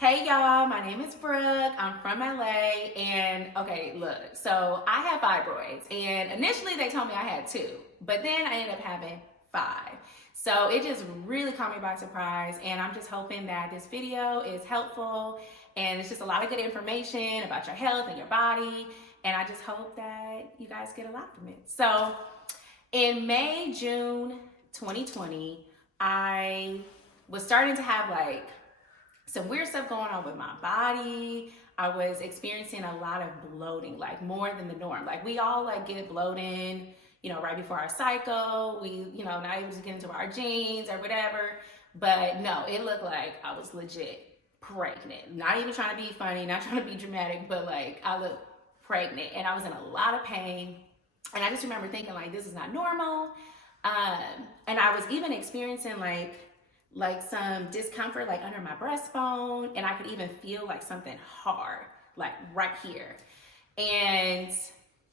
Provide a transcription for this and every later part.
Hey y'all, my name is Brooke. I'm from LA and okay, look, so I have fibroids and initially they told me I had two, but then I ended up having five. So it just really caught me by surprise and I'm just hoping that this video is helpful and it's just a lot of good information about your health and your body and I just hope that you guys get a lot from it. So in May, June 2020, I was starting to have like some weird stuff going on with my body. I was experiencing a lot of bloating, like more than the norm. Like we all like get bloating, right before our cycle. We, not even just get into our jeans or whatever. But no, it looked like I was legit pregnant. Not even trying to be funny, not trying to be dramatic, but like I looked pregnant and I was in a lot of pain. And I just remember thinking like, this is not normal. And I was even experiencing like some discomfort like under my breastbone, and I could even feel like something hard like right here. And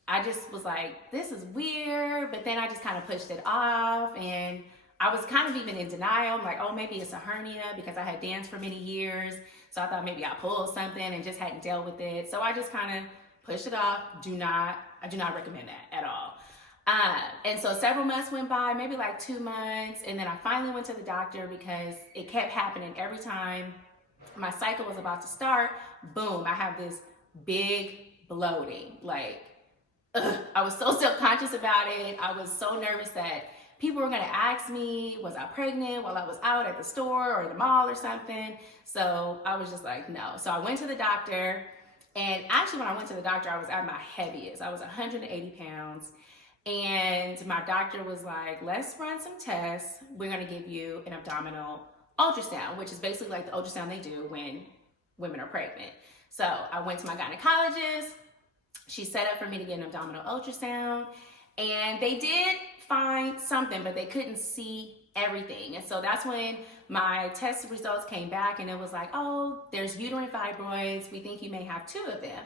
I just was like, this is weird, but then I just kind of pushed it off and I was kind of even in denial. I'm like, oh, maybe it's a hernia because I had danced for many years. So I thought maybe I pulled something and just hadn't dealt with it. So I just kind of pushed it off. I do not recommend that at all. And so several months went by, maybe like 2 months, and then I finally went to the doctor because it kept happening every time my cycle was about to start. Boom, I have this big bloating. Like, I was so self-conscious about it. I was so nervous that people were gonna ask me, was I pregnant while I was out at the store or the mall or something? So I was just like, no. So I went to the doctor, and actually when I went to the doctor, I was at my heaviest. I was 180 pounds. And my doctor was like, let's run some tests. We're gonna give you an abdominal ultrasound, which is basically like the ultrasound they do when women are pregnant. So I went to my gynecologist. She set up for me to get an abdominal ultrasound. And they did find something, but they couldn't see everything. And so that's when my test results came back and it was like, oh, there's uterine fibroids. We think you may have 2 of them.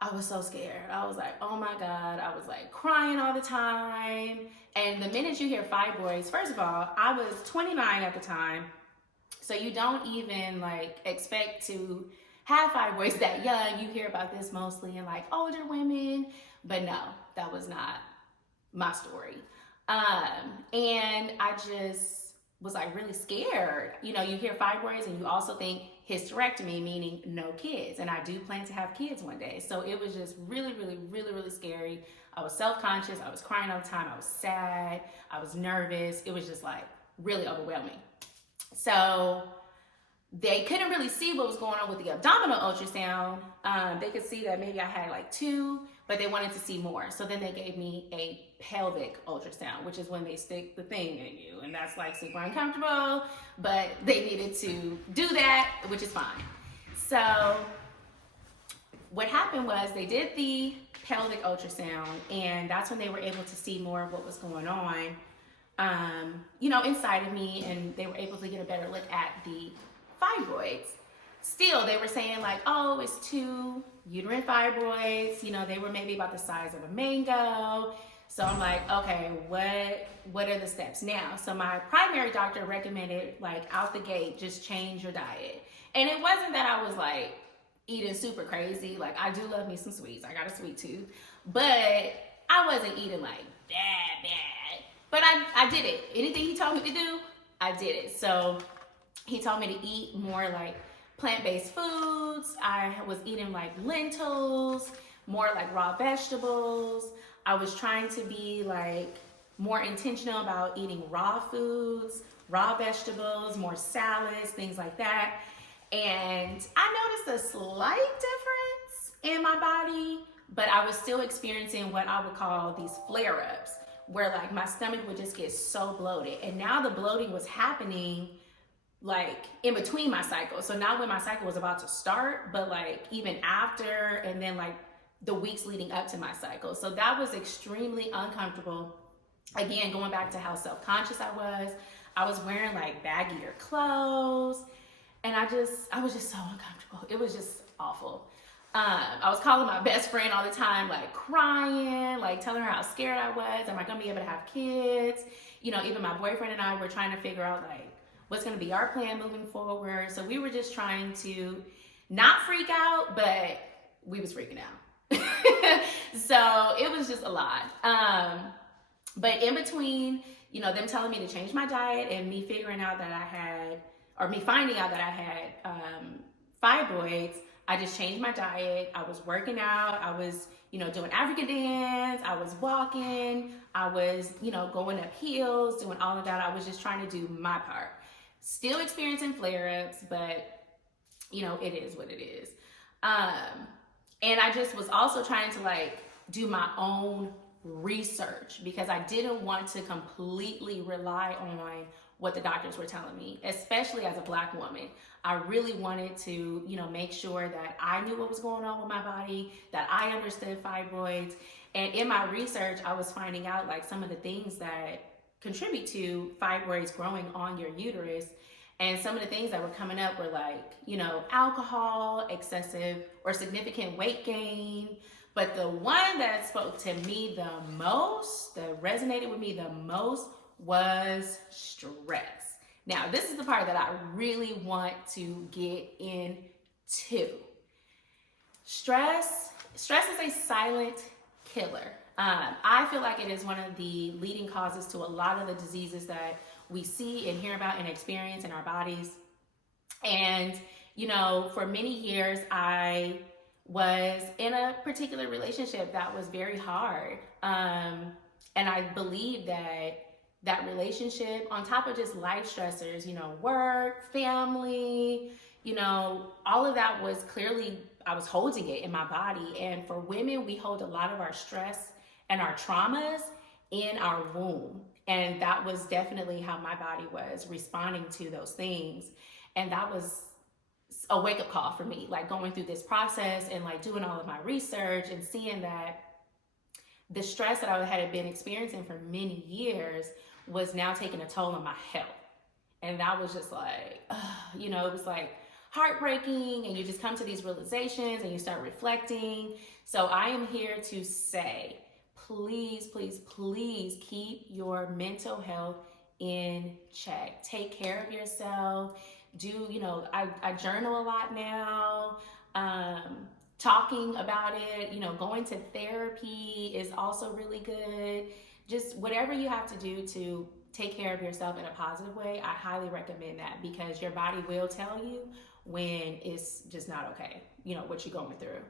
I was so scared. I was like, oh my God. I was like crying all the time. And the minute you hear fibroids, first of all, I was 29 at the time. So you don't even like expect to have fibroids that young. You hear about this mostly in like older women, but no, that was not my story. And I just was like really scared. You hear fibroids and you also think hysterectomy, meaning no kids. And I do plan to have kids one day. So it was just really, really, really, really scary. I was self-conscious. I was crying all the time. I was sad. I was nervous. It was just like really overwhelming. So they couldn't really see what was going on with the abdominal ultrasound. They could see that maybe I had like 2, but they wanted to see more. So then they gave me a pelvic ultrasound, which is when they stick the thing in you. And that's like super uncomfortable, but they needed to do that, which is fine. So what happened was they did the pelvic ultrasound, and that's when they were able to see more of what was going on, inside of me, and they were able to get a better look at the fibroids. Still, they were saying like, oh, it's 2 uterine fibroids. They were maybe about the size of a mango. So I'm like, okay, what are the steps now? So my primary doctor recommended like out the gate, just change your diet. And it wasn't that I was like eating super crazy. Like I do love me some sweets. I got a sweet tooth, but I wasn't eating like bad. But I did it. Anything he told me to do, I did it. So he told me to eat more like plant-based foods. I was eating like lentils, more like raw vegetables. I was trying to be like more intentional about eating raw foods, raw vegetables, more salads, things like that. And I noticed a slight difference in my body, but I was still experiencing what I would call these flare-ups, where like my stomach would just get so bloated. And now the bloating was happening like in between my cycle. So not when my cycle was about to start, but like even after, and then like the weeks leading up to my cycle. So that was extremely uncomfortable. Again, going back to how self-conscious I was wearing like baggier clothes, and I was just so uncomfortable. It was just awful. I was calling my best friend all the time, like crying, like telling her how scared I was. Am I gonna be able to have kids? Even my boyfriend and I were trying to figure out like, what's going to be our plan moving forward. So we were just trying to not freak out, but we was freaking out. So it was just a lot. But in between, you know, them telling me to change my diet and me figuring out that I had, or me finding out that I had fibroids, I just changed my diet. I was working out. I was, you know, doing African dance. I was walking. I was, you know, going up hills, doing all of that. I was just trying to do my part. Still experiencing flare-ups, but, you know, it is what it is. And I just was also trying to like do my own research because I didn't want to completely rely on what the doctors were telling me, especially as a Black woman. I really wanted to, you know, make sure that I knew what was going on with my body, that I understood fibroids. And in my research, I was finding out like some of the things that contribute to fibroids growing on your uterus. And some of the things that were coming up were like, you know, alcohol, excessive or significant weight gain. But the one that spoke to me the most, that resonated with me the most, was stress. Now, this is the part that I really want to get into. Stress is a silent killer. I feel like it is one of the leading causes to a lot of the diseases that we see and hear about and experience in our bodies. And, you know, for many years, I was in a particular relationship that was very hard. And I believe that relationship, on top of just life stressors, you know, work, family, you know, all of that was clearly, I was holding it in my body. And for women, we hold a lot of our stress and our traumas in our womb. And that was definitely how my body was responding to those things. And that was a wake-up call for me, like going through this process and like doing all of my research and seeing that the stress that I had been experiencing for many years was now taking a toll on my health. And that was just like, you know, it was like heartbreaking, and you just come to these realizations and you start reflecting. So I am here to say, please, please, please keep your mental health in check. Take care of yourself. Do, you know, I journal a lot now. Talking about it, you know, going to therapy is also really good. Just whatever you have to do to take care of yourself in a positive way, I highly recommend that, because your body will tell you when it's just not okay, you know, what you're going through.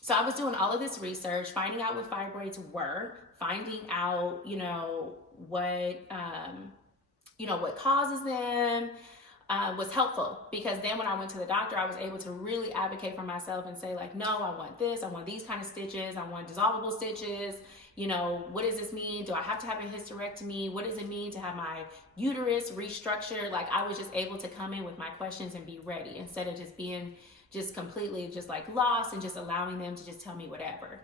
So I was doing all of this research, finding out what fibroids were, finding out, you know, what causes them. Was helpful, because then when I went to the doctor, I was able to really advocate for myself and say like, no, I want this, I want these kind of stitches, I want dissolvable stitches. You know, what does this mean? Do I have to have a hysterectomy? What does it mean to have my uterus restructured? Like, I was just able to come in with my questions and be ready, instead of just being just completely just like lost and just allowing them to just tell me whatever.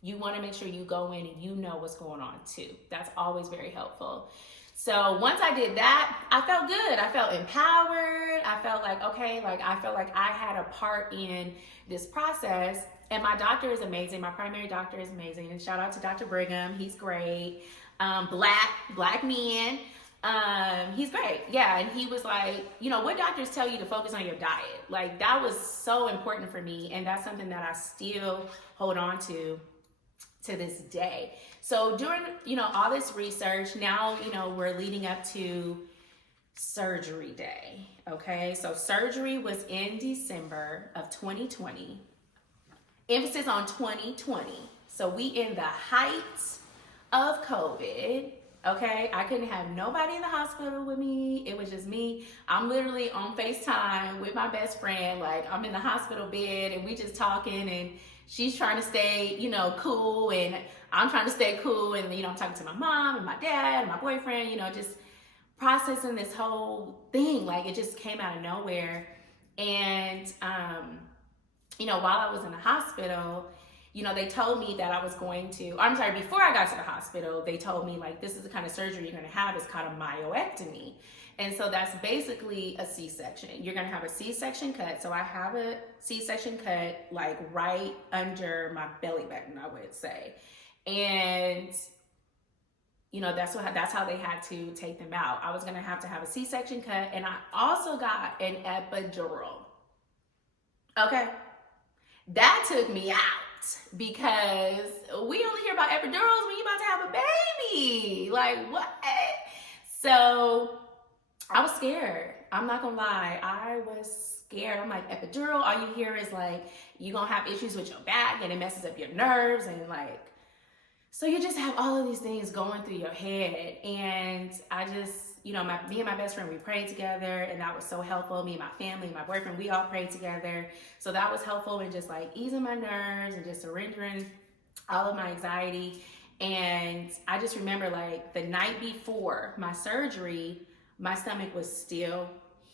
You want to make sure you go in and you know what's going on too. That's always very helpful. So once I did that, I felt good. I felt empowered. I felt like, okay, like I felt like I had a part in this process. And my doctor is amazing. My primary doctor is amazing. And shout out to Dr. Brigham. He's great. Black man. He's great. Yeah. And he was like, you know, what doctors tell you to focus on your diet? Like, that was so important for me. And that's something that I still hold on to this day. So during, you know, all this research, now, you know, we're leading up to surgery day. Okay. So surgery was in December of 2020. Emphasis on 2020. So we in the height of COVID. Okay. I couldn't have nobody in the hospital with me. It was just me. I'm literally on FaceTime with my best friend. Like, I'm in the hospital bed and we just talking, and she's trying to stay, you know, cool, and I'm trying to stay cool. And, you know, I'm talking to my mom and my dad and my boyfriend, you know, just processing this whole thing. Like, it just came out of nowhere. And, you know, while I was in the hospital, you know, they told me that I was going to, before I got to the hospital, they told me, like, this is the kind of surgery you're going to have. It's called a myectomy. And so that's basically a C-section. You're going to have a C-section cut. So I have a C-section cut, like, right under my belly button, I would say. And that's how they had to take them out. I was gonna have to have a C-section cut, and I also got an epidural. Okay, that took me out because we only hear about epidurals when you're about to have a baby. Like, what? So I was scared. I'm not gonna lie, I was scared. I'm like, epidural, all you hear is like, you're gonna have issues with your back and it messes up your nerves, and like, so you just have all of these things going through your head. And I just, me and my best friend, we prayed together, and that was so helpful. Me and my family, my boyfriend, we all prayed together. So that was helpful in just like easing my nerves and just surrendering all of my anxiety. And I just remember like the night before my surgery, my stomach was still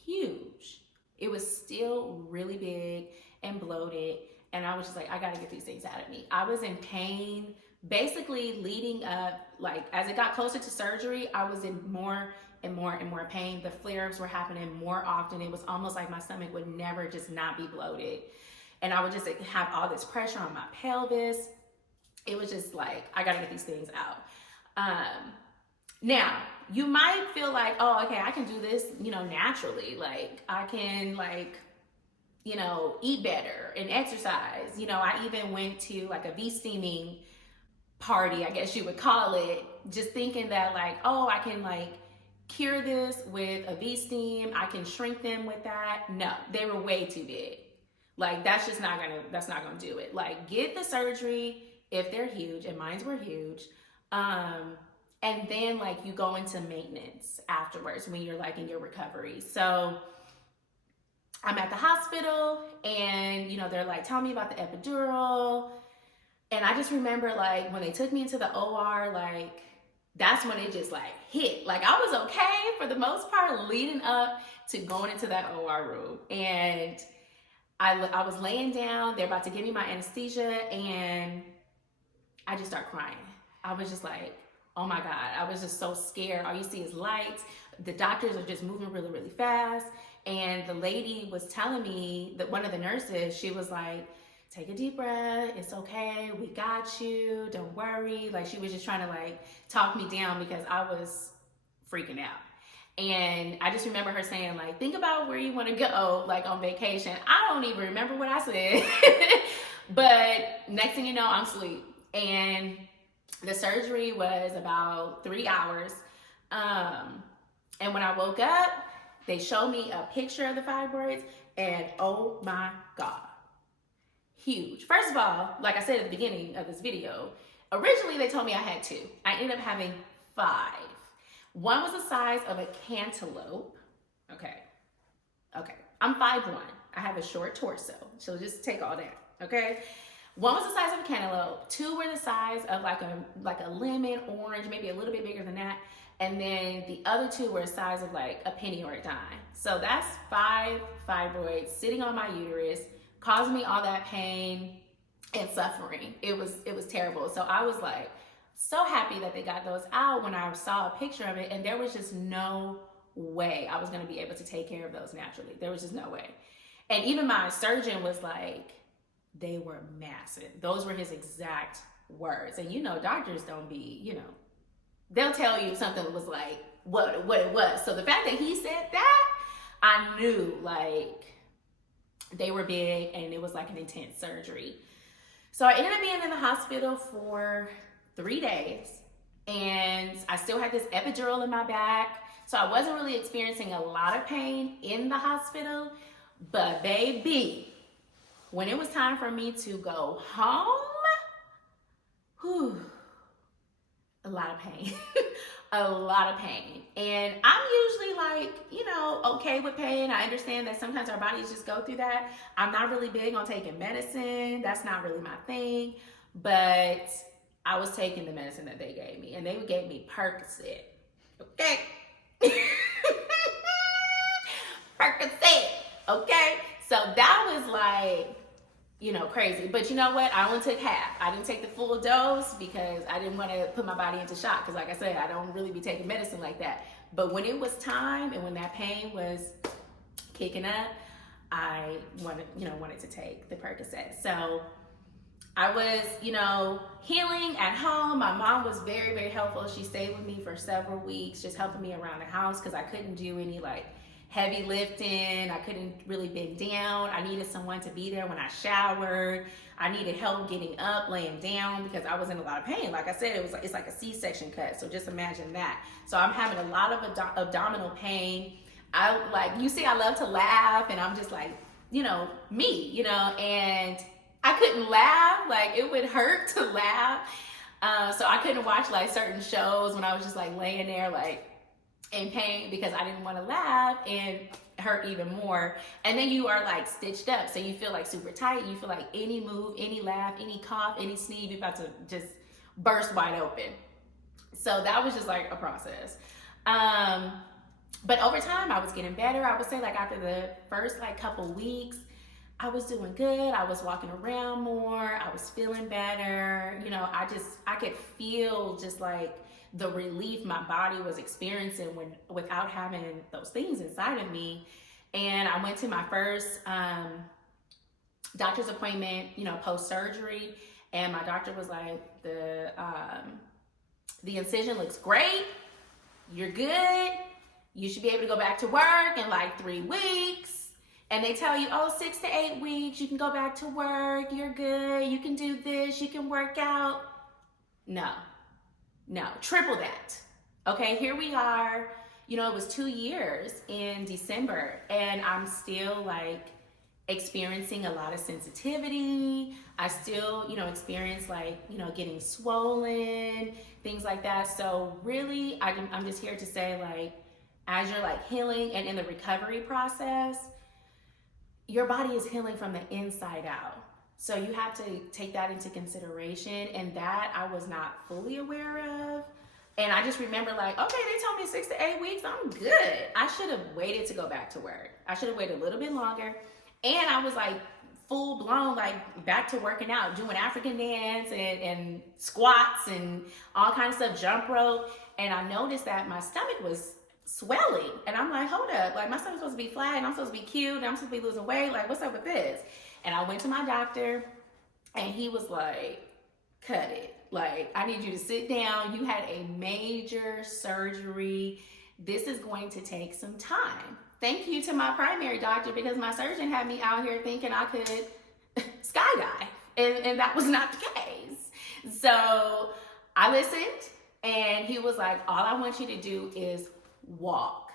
huge. It was still really big and bloated. And I was just like, I gotta get these things out of me. I was in pain basically leading up, like as it got closer to surgery, I was in more and more and more pain. The flare-ups were happening more often. It was almost like my stomach would never just not be bloated. And I would just have all this pressure on my pelvis. It was just like, I gotta get these things out. Now, you might feel like, oh, okay, I can do this, naturally. Like I can eat better and exercise. I even went to like a V-steaming party, I guess you would call it, just thinking that like, oh, I can like cure this with a V-steam. I can shrink them with that. No, they were way too big. Like that's not gonna do it. Like get the surgery if they're huge, and mine were huge. And then like you go into maintenance afterwards when you're like in your recovery. So I'm at the hospital, and they're like telling me about the epidural. And I just remember like when they took me into the OR, like that's when it just like hit. Like I was okay for the most part leading up to going into that OR room. And I was laying down, they're about to give me my anesthesia, and I just start crying. I was just like, oh my God, I was just so scared. All you see is lights. The doctors are just moving really, really fast. And the lady was telling me, that one of the nurses, she was like, take a deep breath. It's okay. We got you. Don't worry. Like she was just trying to like talk me down because I was freaking out. And I just remember her saying like, think about where you want to go, like on vacation. I don't even remember what I said, but next thing you know, I'm asleep. And the surgery was about 3 hours. And when I woke up, they showed me a picture of the fibroids, and oh my God, huge. First of all, like I said at the beginning of this video, originally they told me I had 2. I ended up having 5. One was the size of a cantaloupe. Okay. I'm 5'1". I have a short torso, so just take all that, okay? One was the size of a cantaloupe. 2 were the size of like a lemon, orange, maybe a little bit bigger than that. And then the other 2 were the size of like a penny or a dime. So that's 5 fibroids sitting on my uterus, causing me all that pain and suffering. It was terrible. So I was like so happy that they got those out when I saw a picture of it, and there was just no way I was gonna be able to take care of those naturally. There was just no way. And even my surgeon was like, they were massive. Those were his exact words. And doctors don't be, they'll tell you something was like what it was. So the fact that he said that, I knew like they were big and it was like an intense surgery. So I ended up being in the hospital for 3 days, and I still had this epidural in my back. So I wasn't really experiencing a lot of pain in the hospital, but baby, when it was time for me to go home, a lot of pain, a lot of pain. And I'm usually like, okay with pain. I understand that sometimes our bodies just go through that. I'm not really big on taking medicine. That's not really my thing. But I was taking the medicine that they gave me, and they gave me Percocet. Okay? Percocet. Okay? So that was like, crazy. But you know what? I only took half. I didn't take the full dose because I didn't want to put my body into shock. Because like I said, I don't really be taking medicine like that. But when it was time and when that pain was kicking up, I wanted to take the Percocet. So I was, healing at home. My mom was very, very helpful. She stayed with me for several weeks, just helping me around the house because I couldn't do any like heavy lifting. I couldn't really bend down. I needed someone to be there when I showered. I needed help getting up, laying down because I was in a lot of pain. Like I said, it's like a C-section cut. So just imagine that. So I'm having a lot of abdominal pain. You see, I love to laugh, and I'm just like, me, and I couldn't laugh. Like, it would hurt to laugh. So I couldn't watch like certain shows when I was just like laying there like in pain because I didn't want to laugh and hurt even more. And then you are like stitched up, so you feel like super tight. You feel like any move, any laugh, any cough, any sneeze, you're about to just burst wide open. So that was just like a process. But over time, I was getting better. I would say like after the first like couple weeks, I was doing good. I was walking around more. I was feeling better. I could feel just like the relief my body was experiencing without having those things inside of me. And I went to my first doctor's appointment, post-surgery. And my doctor was like, the incision looks great. You're good. You should be able to go back to work in like 3 weeks. And they tell you, 6 to 8 weeks, you can go back to work. You're good. You can do this. You can work out. No, triple that. Okay, here we are. It was 2 years in December, and I'm still like experiencing a lot of sensitivity. I still, experience like, getting swollen, things like that. So really, I'm just here to say, like, as you're like healing and in the recovery process, your body is healing from the inside out. So you have to take that into consideration, and that I was not fully aware of. And I just remember like, okay, they told me 6 to 8 weeks, I'm good. I should have waited to go back to work. I should have waited a little bit longer. And I was like full blown, like back to working out, doing African dance and squats and all kinds of stuff, jump rope. And I noticed that my stomach was swelling, and I'm like, hold up, like my stomach's supposed to be flat and I'm supposed to be cute and I'm supposed to be losing weight, like what's up with this? And I went to my doctor, and he was like, cut it, like I need you to sit down. You had a major surgery. This is going to take some time. Thank you to my primary doctor, because my surgeon had me out here thinking I could skydive, and that was not the case. So I listened, and he was like, all I want you to do is walk.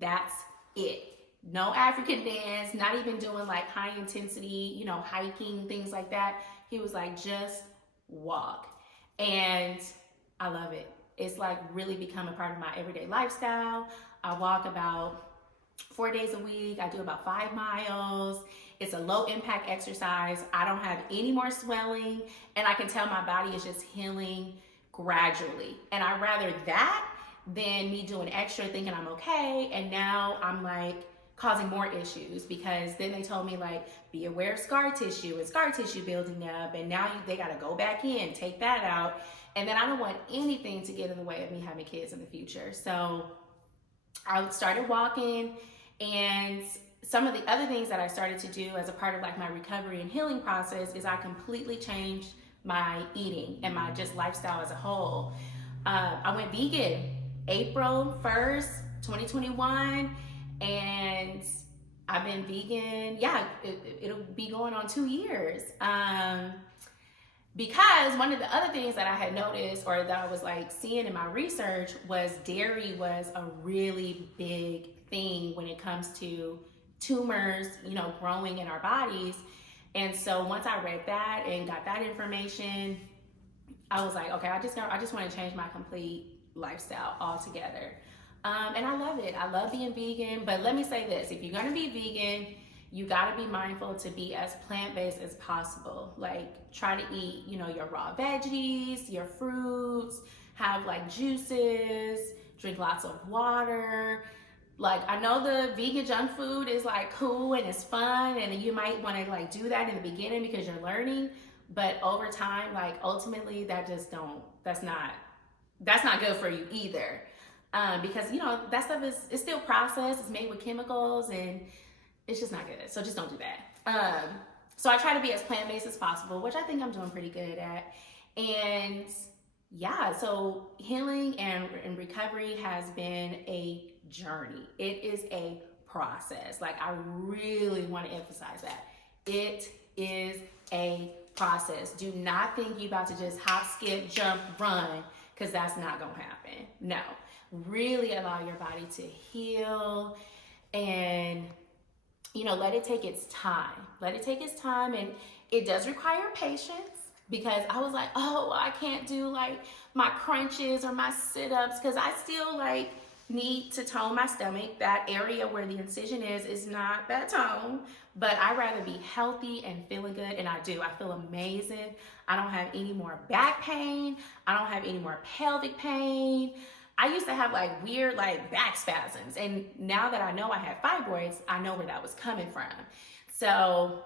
That's it. No African dance, not even doing like high intensity, hiking, things like that. He was like, just walk. And I love it. It's like really become a part of my everyday lifestyle. I walk about 4 days a week. I do about 5 miles. It's a low impact exercise. I don't have any more swelling, and I can tell my body is just healing gradually. And I'd rather that than me doing extra thinking I'm okay, and now I'm like causing more issues, because then they told me like, be aware of scar tissue and scar tissue building up, and now they got to go back in, take that out. And then I don't want anything to get in the way of me having kids in the future. So I started walking, and some of the other things that I started to do as a part of like my recovery and healing process is I completely changed my eating and my just lifestyle as a whole. I went vegan April 1st, 2021, and I've been vegan, it'll be going on 2 years. Because one of the other things that I had noticed, or that I was like seeing in my research, was dairy was a really big thing when it comes to tumors, growing in our bodies. And so once I read that and got that information, I was like, okay, I just want to change my complete lifestyle altogether. And I love it. I love being vegan. But let me say this, if you're going to be vegan, you got to be mindful to be as plant-based as possible. Like, try to eat, your raw veggies, your fruits, have like juices, drink lots of water. Like, I know the vegan junk food is like cool and it's fun, and you might want to like do that in the beginning because you're learning, but over time, like ultimately that's not good for you either. Because that stuff is still processed, it's made with chemicals, and it's just not good. So just don't do that. So I try to be as plant-based as possible, which I think I'm doing pretty good at. And yeah, so healing and recovery has been a journey. It is a process. Like, I really want to emphasize that. It is a process. Do not think you about to just hop, skip, jump, run, because that's not going to happen. No. Really allow your body to heal and, you know, let it take its time. Let it take its time, and it does require patience, because I was like, oh, well, I can't do like my crunches or my sit-ups because I still like need to tone my stomach. That area where the incision is not that tone, but I'd rather be healthy and feeling good, and I do. I feel amazing. I don't have any more back pain. I don't have any more pelvic pain. I used to have like weird like back spasms, and now that I know I have fibroids, I know where that was coming from. So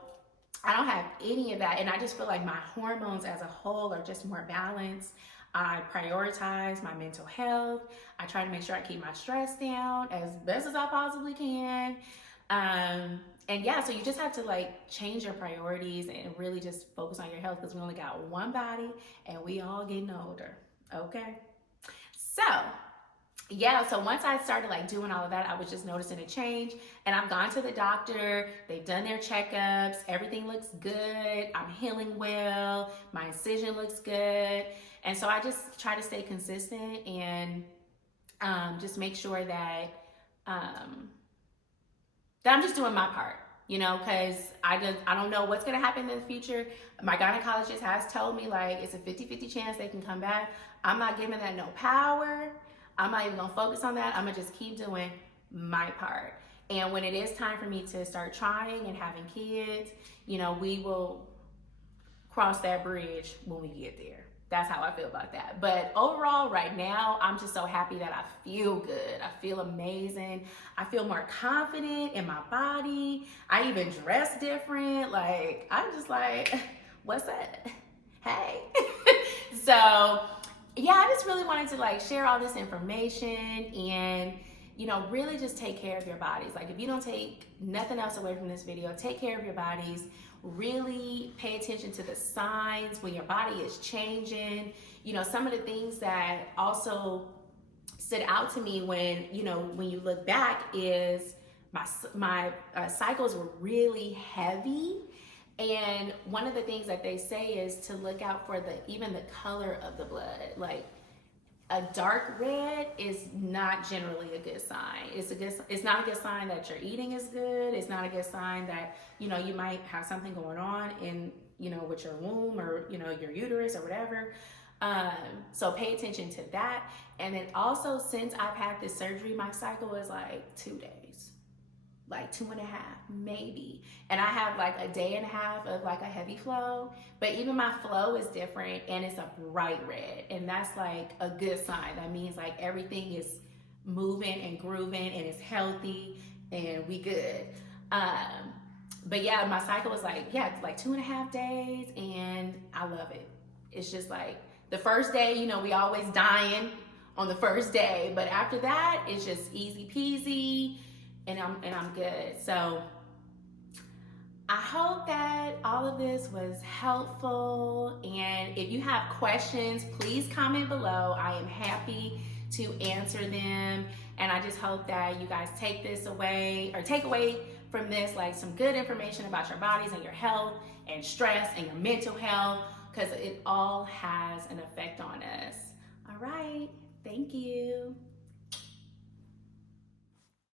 I don't have any of that, and I just feel like my hormones as a whole are just more balanced. I prioritize my mental health. I try to make sure I keep my stress down as best as I possibly can. And yeah, so you just have to like change your priorities and really just focus on your health, because we only got one body and we all getting older, okay? So yeah, so once I started like doing all of that, I was just noticing a change, and I've gone to the doctor. They've done their checkups. Everything looks good. I'm healing well. My incision looks good. And so I just try to stay consistent and just make sure that that I'm just doing my part, you know, because I don't know what's going to happen in the future. My gynecologist has told me like it's a 50-50 chance they can come back. I'm not giving that no power. I'm not even gonna focus on that. I'm gonna just keep doing my part. And when it is time for me to start trying and having kids, you know, we will cross that bridge when we get there. That's how I feel about that. But overall, right now, I'm just so happy that I feel good. I feel amazing. I feel more confident in my body. I even dress different. Like, I'm just like, what's that? Hey. So yeah, I just really wanted to like share all this information and, you know, really just take care of your bodies. Like, if you don't take nothing else away from this video, take care of your bodies. Really pay attention to the signs when your body is changing. You know, some of the things that also stood out to me when, you know, when you look back is my cycles were really heavy. And one of the things that they say is to look out for even the color of the blood. Like, a dark red is not generally a good sign. It's not a good sign that your eating is good. It's not a good sign that, you know, you might have something going on in, you know, with your womb or, you know, your uterus or whatever. So pay attention to that. And then also, since I've had this surgery, my cycle is like 2 days. Like 2.5 maybe, and I have like a day and a half of like a heavy flow, but even my flow is different and it's a bright red, and that's like a good sign. That means like everything is moving and grooving and it's healthy and we good. But yeah, my cycle is like, yeah, it's like 2.5 days, and I love it. It's just like the first day, you know, we always dying on the first day, but after that it's just easy peasy. And I'm good. So I hope that all of this was helpful. And if you have questions, please comment below. I am happy to answer them. And I just hope that you guys take away from this like some good information about your bodies and your health and stress and your mental health, because it all has an effect on us. All right. Thank you.